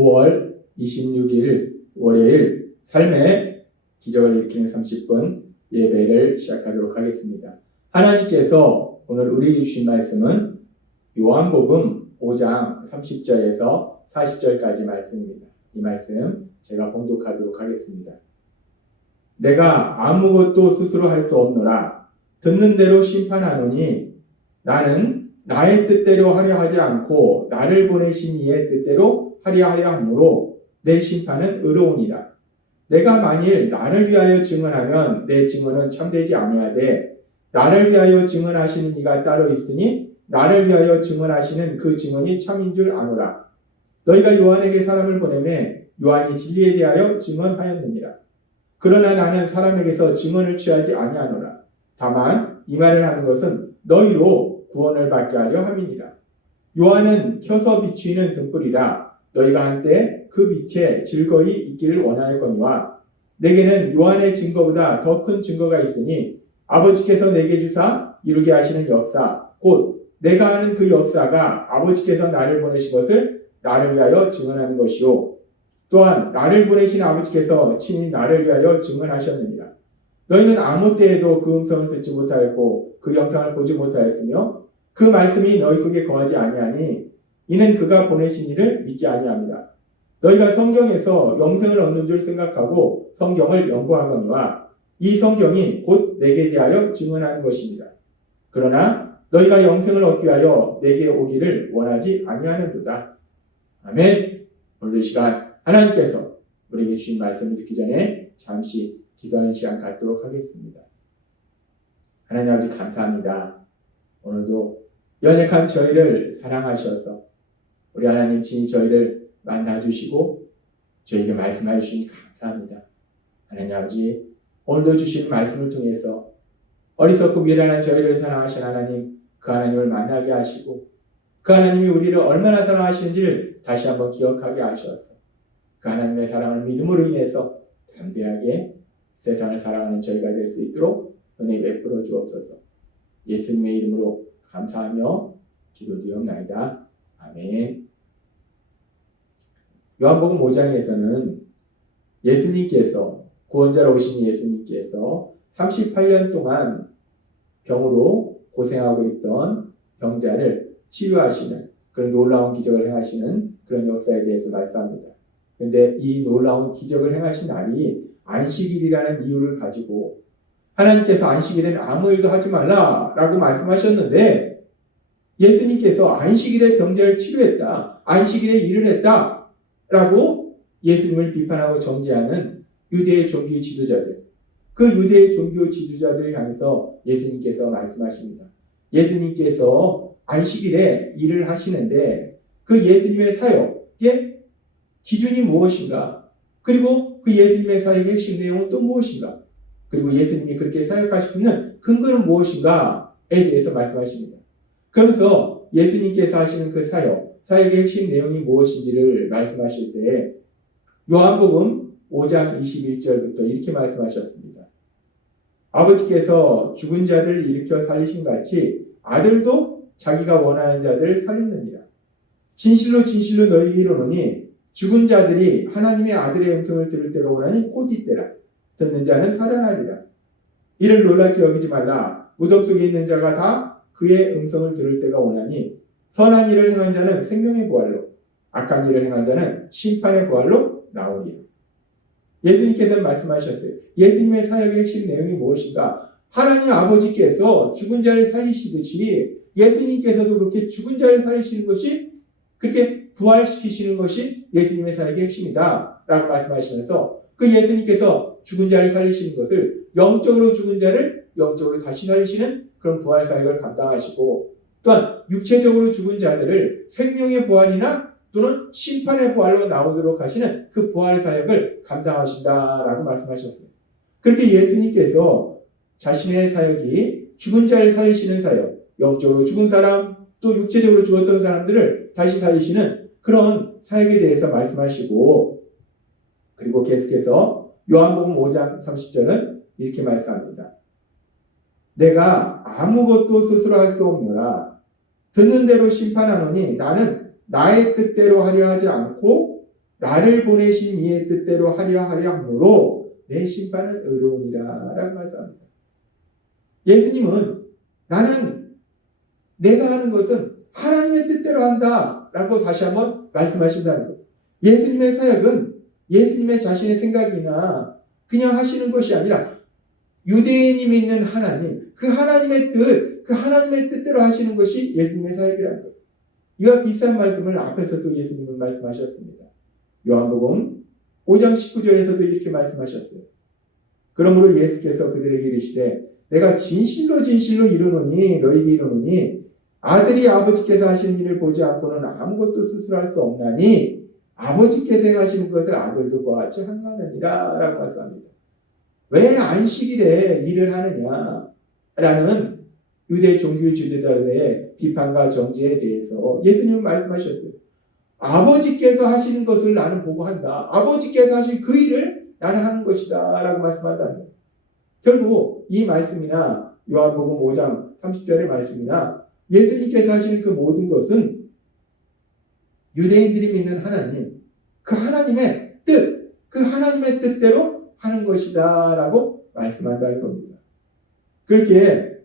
9월 26일 월요일 삶의 기적을 일으키는 30분 예배를 시작하도록 하겠습니다. 하나님께서 오늘 우리에게 주신 말씀은 요한복음 5장 30절에서 40절까지 말씀입니다. 이 말씀 제가 봉독하도록 하겠습니다. 내가 아무것도 스스로 할 수 없노라. 듣는 대로 심판하노니 나는 나의 뜻대로 하려 하지 않고 나를 보내신 이의 뜻대로 하려 함으로 내 심판은 의로우니라. 내가 만일 나를 위하여 증언하면 내 증언은 참되지 아니하되 나를 위하여 증언하시는 이가 따로 있으니 나를 위하여 증언하시는 그 증언이 참인 줄 아노라. 너희가 요한에게 사람을 보내매 요한이 진리에 대하여 증언하였느니라. 그러나 나는 사람에게서 증언을 취하지 아니하노라. 다만 이 말을 하는 것은 너희로 구원을 받게 하려 함이니라. 요한은 켜서 비추이는 등불이라. 너희가 한때 그 빛에 즐거이 있기를 원하였거니와 내게는 요한의 증거보다 더 큰 증거가 있으니 아버지께서 내게 주사 이루게 하시는 역사 곧 내가 하는 그 역사가 아버지께서 나를 보내신 것을 나를 위하여 증언하는 것이요 또한 나를 보내신 아버지께서 친히 나를 위하여 증언하셨느니라. 너희는 아무 때에도 그 음성을 듣지 못하였고 그 영상을 보지 못하였으며 그 말씀이 너희 속에 거하지 아니하니 이는 그가 보내신 이를 믿지 아니합니다. 너희가 성경에서 영생을 얻는 줄 생각하고 성경을 연구하거니와 이 성경이 곧 내게 대하여 증언하는 것입니다. 그러나 너희가 영생을 얻기 위하여 내게 오기를 원하지 아니하는도다. 아멘. 오늘도 이 시간 하나님께서 우리에게 주신 말씀을 듣기 전에 잠시 기도하는 시간 갖도록 하겠습니다. 하나님 아버지 감사합니다. 오늘도 연약한 저희를 사랑하셔서 우리 하나님 친히 저희를 만나주시고 저희에게 말씀해 주시니 감사합니다. 하나님 아버지 오늘도 주신 말씀을 통해서 어리석고 미련한 저희를 사랑하신 하나님 그 하나님을 만나게 하시고 그 하나님이 우리를 얼마나 사랑하시는지를 다시 한번 기억하게 하셔서 그 하나님의 사랑을 믿음으로 인해서 담대하게 세상을 사랑하는 저희가 될 수 있도록 은혜 베풀어 주옵소서. 예수님의 이름으로 감사하며 기도드리옵나이다. 아멘. 요한복음 5장에서는 예수님께서 구원자로 오신 예수님께서 38년 동안 병으로 고생하고 있던 병자를 치유하시는 그런 놀라운 기적을 행하시는 그런 역사에 대해서 말씀합니다. 그런데 이 놀라운 기적을 행하신 날이 안식일이라는 이유를 가지고 하나님께서 안식일에는 아무 일도 하지 말라라고 말씀하셨는데 예수님께서 안식일에 병자를 치료했다. 안식일에 일을 했다. 라고 예수님을 비판하고 정죄하는 유대의 종교 지도자들. 그 유대의 종교 지도자들을 향해서 예수님께서 말씀하십니다. 예수님께서 안식일에 일을 하시는데 그 예수님의 사역의 기준이 무엇인가? 그리고 그 예수님의 사역의 핵심 내용은 또 무엇인가? 그리고 예수님이 그렇게 사역하실 수 있는 근거는 무엇인가에 대해서 말씀하십니다. 그러면서 예수님께서 하시는 그 사역의 핵심 내용이 무엇인지를 말씀하실 때 요한복음 5장 21절부터 이렇게 말씀하셨습니다. 아버지께서 죽은 자들을 일으켜 살리신 같이 아들도 자기가 원하는 자들을 살리느니라. 진실로 진실로 너희에게 이르노니 죽은 자들이 하나님의 아들의 음성을 들을 때가 오나니 곧 이때라. 듣는 자는 살아나리라. 이를 놀랍게 여기지 말라. 무덤 속에 있는 자가 다 그의 음성을 들을 때가 오나니 선한 일을 행한 자는 생명의 부활로 악한 일을 행한 자는 심판의 부활로 나오리라. 예수님께서 말씀하셨어요. 예수님의 사역의 핵심 내용이 무엇인가? 하나님 아버지께서 죽은 자를 살리시듯이 예수님께서도 그렇게 죽은 자를 살리시는 것이 그렇게 부활시키시는 것이 예수님의 사역의 핵심이다 라고 말씀하시면서 그 예수님께서 죽은 자를 살리시는 것을 영적으로 죽은 자를 영적으로 다시 살리시는 그런 부활 사역을 감당하시고 또한 육체적으로 죽은 자들을 생명의 부활이나 또는 심판의 부활로 나오도록 하시는 그 부활 사역을 감당하신다라고 말씀하셨습니다. 그렇게 예수님께서 자신의 사역이 죽은 자를 살리시는 사역, 영적으로 죽은 사람 또 육체적으로 죽었던 사람들을 다시 살리시는 그런 사역에 대해서 말씀하시고 그리고 계속해서 요한복음 5장 30절은 이렇게 말씀합니다. 내가 아무것도 스스로 할 수 없노라. 듣는 대로 심판하노니 나는 나의 뜻대로 하려 하지 않고 나를 보내신 이의 뜻대로 하려 함으로 내 심판은 의로우니라 라고 말씀합니다. 예수님은 나는 내가 하는 것은 하나님의 뜻대로 한다 라고 다시 한번 말씀하신다는 것. 예수님의 사역은 예수님의 자신의 생각이나 그냥 하시는 것이 아니라 유대인이 믿는 하나님, 그 하나님의 뜻, 그 하나님의 뜻대로 하시는 것이 예수님의 사역이라는 것. 이와 비슷한 말씀을 앞에서도 예수님은 말씀하셨습니다. 요한복음 5장 19절에서도 이렇게 말씀하셨어요. 그러므로 예수께서 그들에게 이르시되 내가 진실로 진실로 이르노니 너희에게 이르노니 아들이 아버지께서 하시는 일을 보지 않고는 아무것도 스스로 할 수 없나니 아버지께서 행하시는 것을 아들도 그와 같이 행하느니라 라고 말씀합니다. 왜 안식일에 일을 하느냐 라는 유대 종교 지도자들의 비판과 정죄에 대해서 예수님은 말씀하셨어요. 아버지께서 하시는 것을 나는 보고 한다. 아버지께서 하신 그 일을 나는 하는 것이다 라고 말씀한다는 거예요. 결국 이 말씀이나 요한복음 5장 30절의 말씀이나 예수님께서 하시는 그 모든 것은 유대인들이 믿는 하나님, 그 하나님의 뜻, 그 하나님의 뜻대로 하는 것이다 라고 말씀한다는 겁니다. 그렇게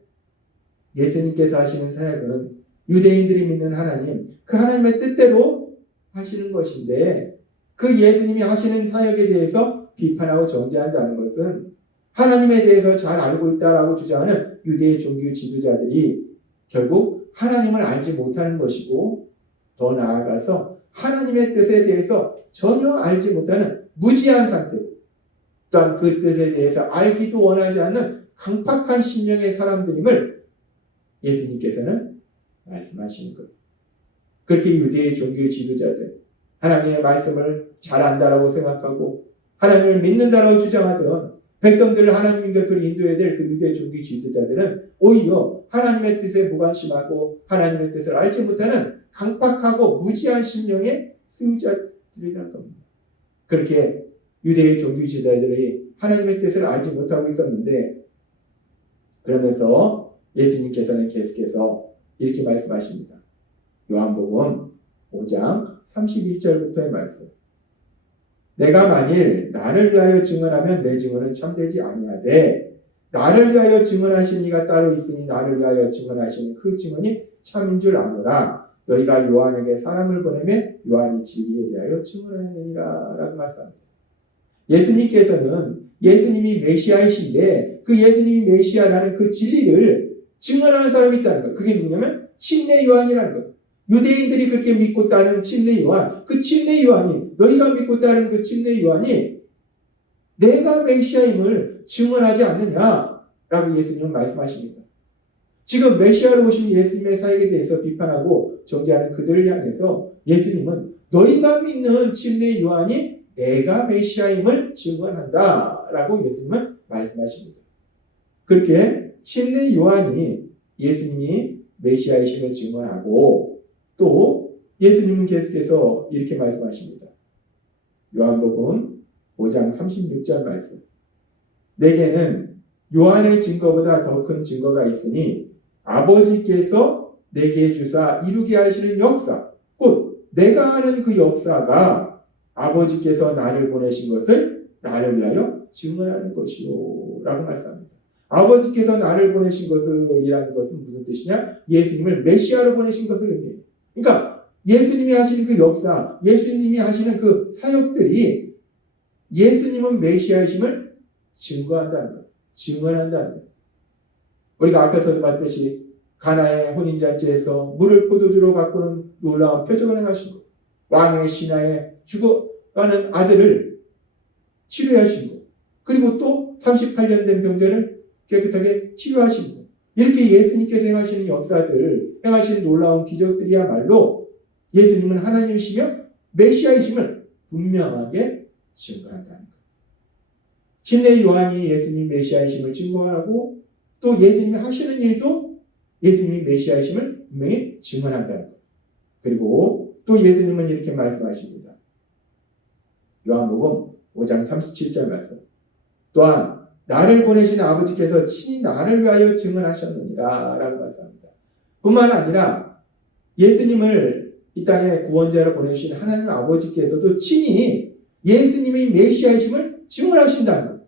예수님께서 하시는 사역은 유대인들이 믿는 하나님, 그 하나님의 뜻대로 하시는 것인데 그 예수님이 하시는 사역에 대해서 비판하고 정죄한다는 것은 하나님에 대해서 잘 알고 있다라고 주장하는 유대의 종교 지도자들이 결국 하나님을 알지 못하는 것이고 더 나아가서 하나님의 뜻에 대해서 전혀 알지 못하는 무지한 상태, 또한 그 뜻에 대해서 알기도 원하지 않는 강팍한 심령의 사람들임을 예수님께서는 말씀하시는 거예요. 그렇게 유대의 종교 지도자들, 하나님의 말씀을 잘 안다라고 생각하고 하나님을 믿는다라고 주장하던 백성들을 하나님 곁으로 인도해야 될 그 유대 종교 지도자들은 오히려 하나님의 뜻에 무관심하고 하나님의 뜻을 알지 못하는 강팍하고 무지한 심령의 수유자들이라는 겁니다. 그렇게 유대의 종교 지도자들이 하나님의 뜻을 알지 못하고 있었는데 그러면서 예수님께서는 계속해서 이렇게 말씀하십니다. 요한복음 5장 32절부터의 말씀. 내가 만일 나를 위하여 증언하면 내 증언은 참되지 아니하되 나를 위하여 증언하신 이가 따로 있으니 나를 위하여 증언하시는 그 증언이 참인 줄 아노라. 너희가 요한에게 사람을 보내며 요한이 진리에 대하여 증언하느니라 라고 말씀합니다. 예수님께서는 예수님이 메시아이신데 그 예수님이 메시아라는 그 진리를 증언하는 사람이 있다는 거예요. 그게 누구냐면 침례 요한이라는 거예요. 유대인들이 그렇게 믿고 따르는 침례 요한, 그 침례 요한이, 너희가 믿고 따르는 그 침례 요한이 내가 메시아임을 증언하지 않느냐라고 예수님은 말씀하십니다. 지금 메시아로 오신 예수님의 사역에 대해서 비판하고 정죄하는 그들을 향해서 예수님은 너희가 믿는 침례 요한이 내가 메시아임을 증언한다라고 예수님은 말씀하십니다. 그렇게 침례 요한이 예수님이 메시아이심을 증언하고 또 예수님은 계속해서 이렇게 말씀하십니다. 요한복음 5장 36절 말씀. 내게는 요한의 증거보다 더 큰 증거가 있으니 아버지께서 내게 주사 이루게 하시는 역사, 곧 내가 하는 그 역사가 아버지께서 나를 보내신 것을 나를 위하여 증언하는 것이요 라고 말씀합니다. 아버지께서 나를 보내신 것을이라는 것은 무슨 뜻이냐? 예수님을 메시아로 보내신 것을 의미해요. 그러니까 예수님이 하시는 그 역사, 예수님이 하시는 그 사역들이 예수님은 메시아이심을 증거한다는 거예요. 증언한다는 거예요. 우리가 앞에서도 봤듯이 가나의 혼인잔치에서 물을 포도주로 바꾸는 놀라운 표적을 행하신 것, 왕의 신하에 죽어가는 아들을 치료하신 것, 그리고 또 38년 된 병자를 깨끗하게 치료하신 것, 이렇게 예수님께서 행하시는 역사들, 행하시는 놀라운 기적들이야말로 예수님은 하나님이시며 메시아이심을 분명하게 증거한다는 것. 침례 요한이 예수님 메시아이심을 증거하고 또 예수님이 하시는 일도 예수님이 메시아이심을 분명히 증언한다는 것. 그리고 또 예수님은 이렇게 말씀하십니다. 요한복음 5장 37절 말씀. 또한 나를 보내신 아버지께서 친히 나를 위하여 증언하셨느니라 라고 말씀합니다. 뿐만 아니라 예수님을 이 땅에 구원자로 보내주신 하나님 아버지께서도 친히 예수님의 메시아이심을 증언하신다는 겁니다.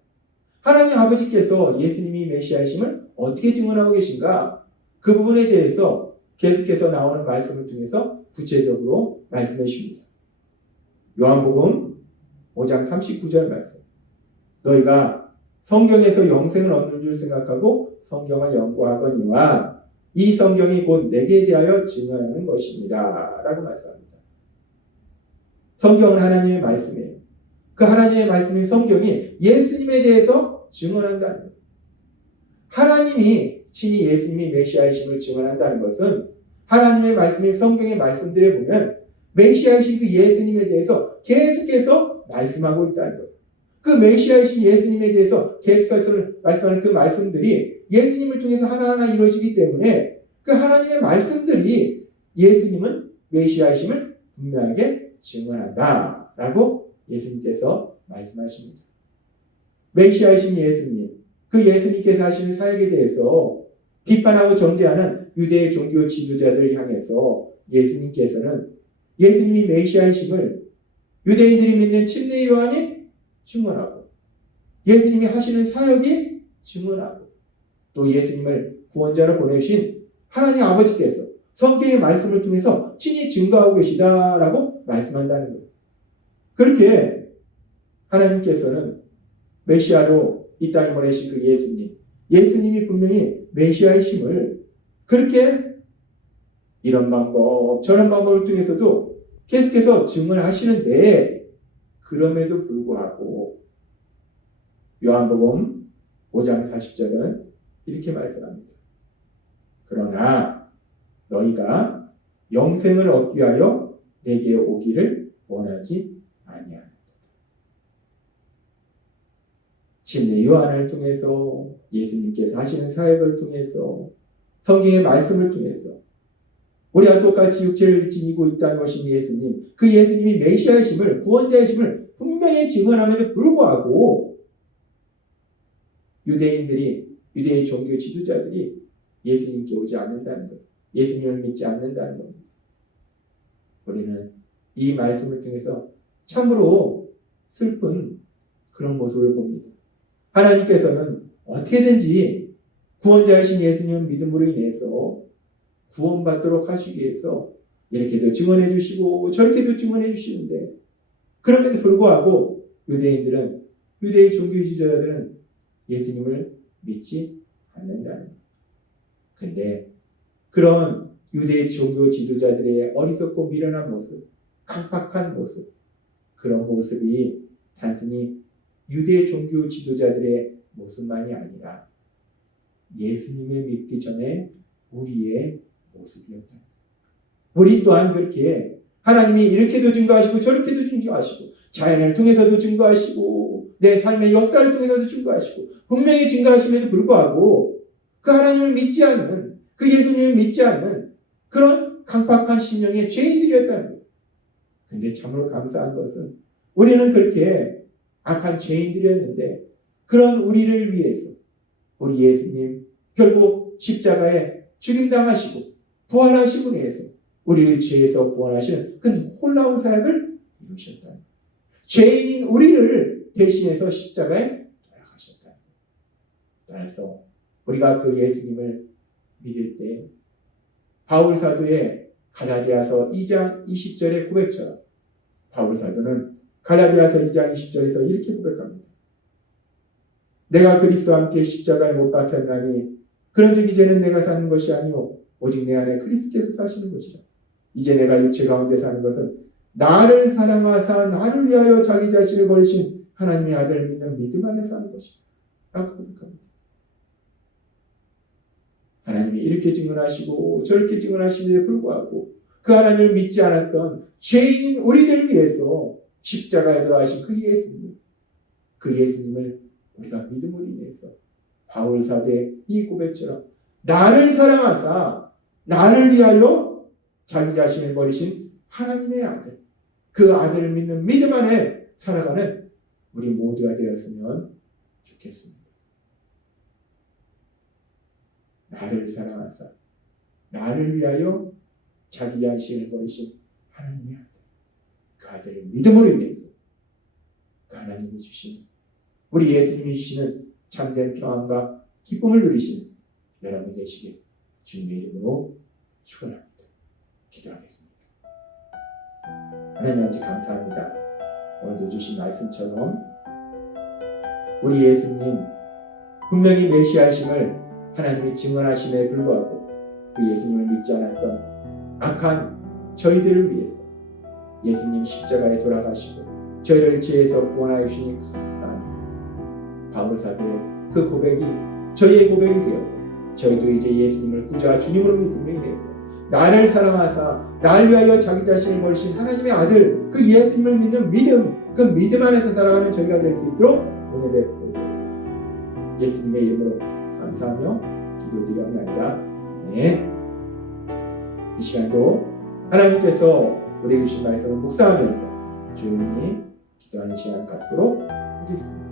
하나님 아버지께서 예수님이 메시아이심을 어떻게 증언하고 계신가? 그 부분에 대해서 계속해서 나오는 말씀을 통해서 구체적으로 말씀해 주십니다. 요한복음 5장 39절 말씀. 너희가 성경에서 영생을 얻는 줄 생각하고 성경을 연구하거니와 이 성경이 곧 내게 대하여 증언하는 것입니다. 라고 말씀합니다. 성경은 하나님의 말씀이에요. 그 하나님의 말씀인 성경이 예수님에 대해서 증언한다는 거예요. 하나님이 친히 예수님이 메시아이심을 증언한다는 것은 하나님의 말씀인 성경의 말씀들에 보면 메시아이신 그 예수님에 대해서 계속해서 말씀하고 있다는 거예요. 그 메시아이신 예수님에 대해서 계속해서 말씀하는 그 말씀들이 예수님을 통해서 하나하나 이루어지기 때문에 그 하나님의 말씀들이 예수님은 메시아이심을 분명하게 증언한다라고 예수님께서 말씀하십니다. 메시아이신 예수님, 그 예수님께서 하시는 사역에 대해서 비판하고 정죄하는 유대의 종교 지도자들을 향해서 예수님께서는 예수님이 메시아이심을 유대인들이 믿는 침례 요한이 증언하고 예수님이 하시는 사역이 증언하고 또 예수님을 구원자로 보내신 하나님 아버지께서 성경의 말씀을 통해서 친히 증거하고 계시다라고 말씀한다는 거예요. 그렇게 하나님께서는 메시아로 이 땅에 보내신 그 예수님이 분명히 메시아이심을 그렇게 이런 방법 저런 방법을 통해서도 계속해서 증언하시는데 그럼에도 불구하고 요한복음 5장 40절은 이렇게 말씀합니다. 그러나 너희가 영생을 얻기 위하여 내게 오기를 원하지 아니하노라. 침례 요한을 통해서 예수님께서 하시는 사역을 통해서 성경의 말씀을 통해서 우리와 똑같이 육체를 지니고 있다는 것인 예수님, 그 예수님이 메시아이심을 구원자이심을 분명히 증언함에도 불구하고 유대의 종교 지도자들이 예수님께 오지 않는다는 것, 예수님을 믿지 않는다는 겁니다. 우리는 이 말씀을 통해서 참으로 슬픈 그런 모습을 봅니다. 하나님께서는 어떻게든지 구원자이신 예수님을 믿음으로 인해서 구원받도록 하시기 위해서 이렇게도 증언해 주시고 저렇게도 증언해 주시는데 그럼에도 불구하고 유대의 종교 지도자들은 예수님을 믿지 않는다는 거예요. 그런데 그런 유대의 종교 지도자들의 어리석고 미련한 모습, 강팍한 모습, 그런 모습이 단순히 유대 종교 지도자들의 모습만이 아니라 예수님을 믿기 전에 우리의 모습이었다. 우리 또한 그렇게 하나님이 이렇게도 증거하시고 저렇게도 증거하시고 자연을 통해서도 증거하시고 내 삶의 역사를 통해서도 증거하시고 분명히 증거하심에도 불구하고 그 하나님을 믿지 않는 그 예수님을 믿지 않는 그런 강팍한 심령의 죄인들이었다는 거예요. 그런데 참으로 감사한 것은 우리는 그렇게 악한 죄인들이었는데 그런 우리를 위해서 우리 예수님 결국 십자가에 죽임당하시고 부활하시고 위해서 우리를 죄에서 구원하시는 그 놀라운 사역을 이루셨다. 죄인인 우리를 대신해서 십자가에 돌아가셨다. 따라서 우리가 그 예수님을 믿을 때 바울 사도의 갈라디아서 2장 20절의 고백처럼 바울 사도는 갈라디아서 2장 20절에서 이렇게 고백합니다. 내가 그리스도와 함께 십자가에 못 박혔나니 그런즉 이제는 내가 사는 것이 아니오 오직 내 안에 그리스도께서 사시는 것이라. 이제 내가 육체 가운데 사는 것은 나를 사랑하사 나를 위하여 자기 자신을 버리신 하나님의 아들을 믿는 믿음 안에 사는 것이라. 라고 고백합니다. 하나님이 이렇게 증언하시고 저렇게 증언하시는데 불구하고 그 하나님을 믿지 않았던 죄인인 우리들을 위해서 십자가에 돌아가신 그 예수님을 우리가 믿음으로 인해서 바울 사도의 이 고백처럼 나를 사랑하사 나를 위하여 자기 자신을 버리신 하나님의 아들, 그 아들을 믿는 믿음 안에 살아가는 우리 모두가 되었으면 좋겠습니다. 나를 사랑하사 나를 위하여 자기 자신을 버리신 하나님의 아들, 그 아들을 믿음으로 인해서 그 하나님이 주신 우리 예수님이 주시는 참된 평안과 기쁨을 누리시는 여러분 되시길 주님의 이름으로 축원합니다. 기도하겠습니다. 하나님 아버지 감사합니다. 오늘도 주신 말씀처럼 우리 예수님 분명히 메시아심을 하나님이 증언하심에 불구하고 그 예수님을 믿지 않았던 악한 저희들을 위해서 예수님 십자가에 돌아가시고 저희를 죄에서 구원하여 주시니 감사합니다. 바울 사도의 그 고백이 저희의 고백이 되어서 저희도 이제 예수님을 구주와 주님으로 믿음으로 인해서 나를 사랑하사 나를 위하여 자기 자신을 버리신 하나님의 아들 그 예수님을 믿는 믿음, 그 믿음 안에서 살아가는 저희가 될 수 있도록 은혜 베풀어 주옵소서. 예수님의 이름으로 감사하며 기도드리옵나이다. 네. 이 시간도 하나님께서 우리에게 주신 말씀을 묵상하면서 조용히 기도하는 시간 갖도록 하겠습니다.